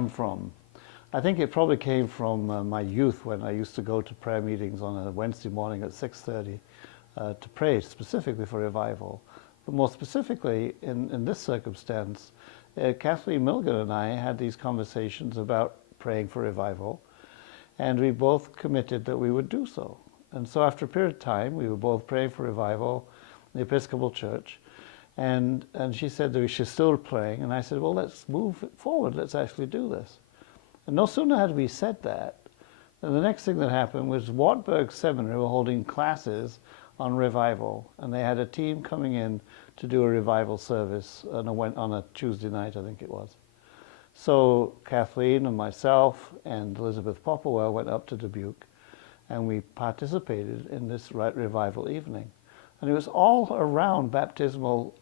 come from? I think it probably came from my youth, when I used to go to prayer meetings on a Wednesday morning at 6:30 to pray specifically for revival. But more specifically, in this circumstance, Kathleen Milligan and I had these conversations about praying for revival, and we both committed that we would do so. And so after a period of time, we were both praying for revival in the Episcopal Church, and she said that we should still praying, and I said, well, let's move it forward, let's actually do this. And no sooner had we said that, then the next thing that happened was Wartburg Seminary were holding classes on revival, and they had a team coming in to do a revival service on a Tuesday night, I think it was. So Kathleen and myself and Elizabeth Popplewell went up to Dubuque, and we participated in this revival evening. And it was all around baptismal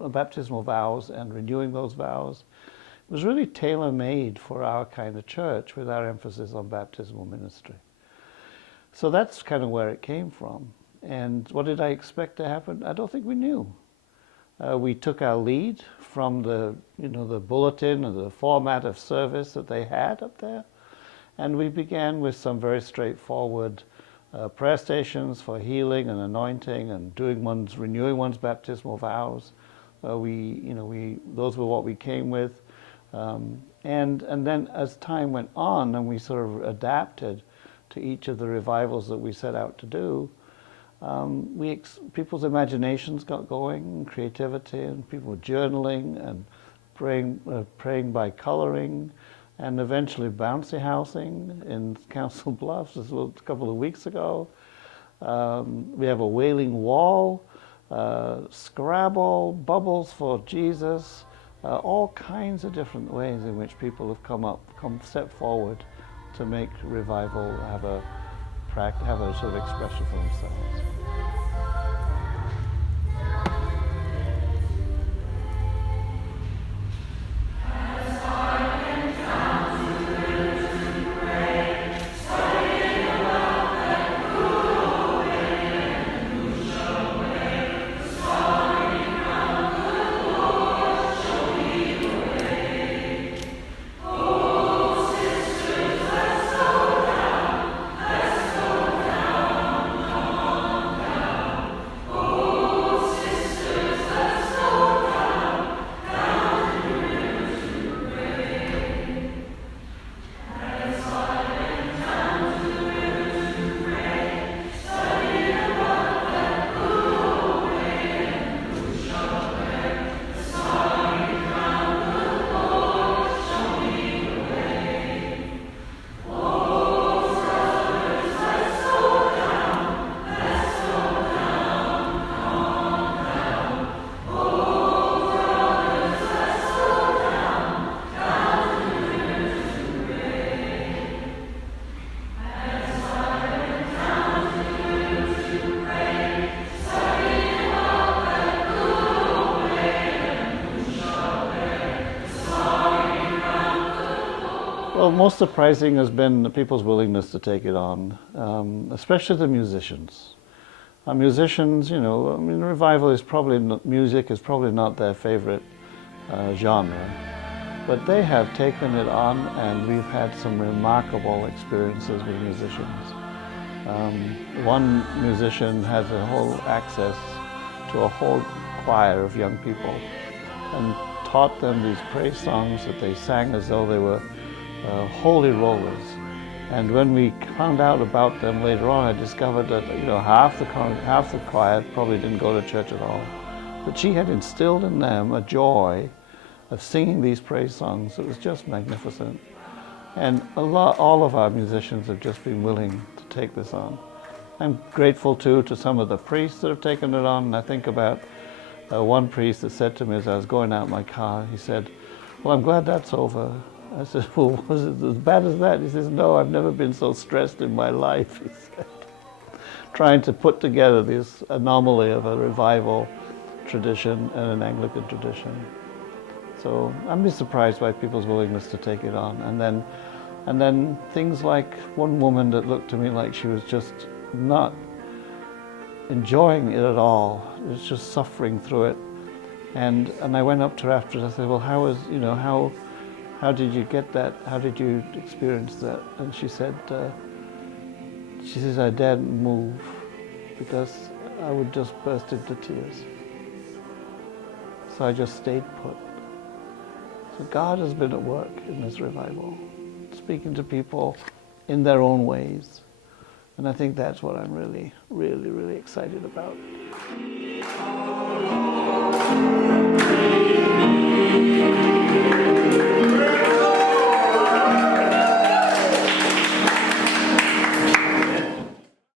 vows and renewing those vows. It was really tailor-made for our kind of church, with our emphasis on baptismal ministry. So that's kind of where it came from. And what did I expect to happen? I don't think we knew. We took our lead from the bulletin and the format of service that they had up there, and we began with some very straightforward prayer stations for healing and anointing and renewing one's baptismal vows. Those were what we came with. And then as time went on and we sort of adapted to each of the revivals that we set out to do, people's imaginations got going, creativity, and people were journaling and praying by coloring, and eventually bouncy housing in Council Bluffs a couple of weeks ago. We have a wailing wall, Scrabble, bubbles for Jesus, all kinds of different ways in which people have step forward to make revival have a sort of expression for themselves. Well, most surprising has been the people's willingness to take it on, especially the musicians. Musicians, revival is music is probably not their favorite genre, but they have taken it on, and we've had some remarkable experiences with musicians. One musician has a whole access to a whole choir of young people and taught them these praise songs that they sang as though they were holy rollers. And when we found out about them later on, I discovered that half the choir probably didn't go to church at all. But she had instilled in them a joy of singing these praise songs. It was just magnificent. And all of our musicians have just been willing to take this on. I'm grateful too to some of the priests that have taken it on. And I think about one priest that said to me as I was going out in my car, he said, "Well, I'm glad that's over." I said, "Well, was it as bad as that?" He says, "No, I've never been so stressed in my life," he said, trying to put together this anomaly of a revival tradition and an Anglican tradition. So I'm just surprised by people's willingness to take it on. And then things like one woman that looked to me like she was just not enjoying it at all. It was just suffering through it. And I went up to her after, I said, "Well, how did you get that? How did you experience that? And she says, I daren't move because I would just burst into tears. So I just stayed put. So God has been at work in this revival, speaking to people in their own ways. And I think that's what I'm really, really, really excited about.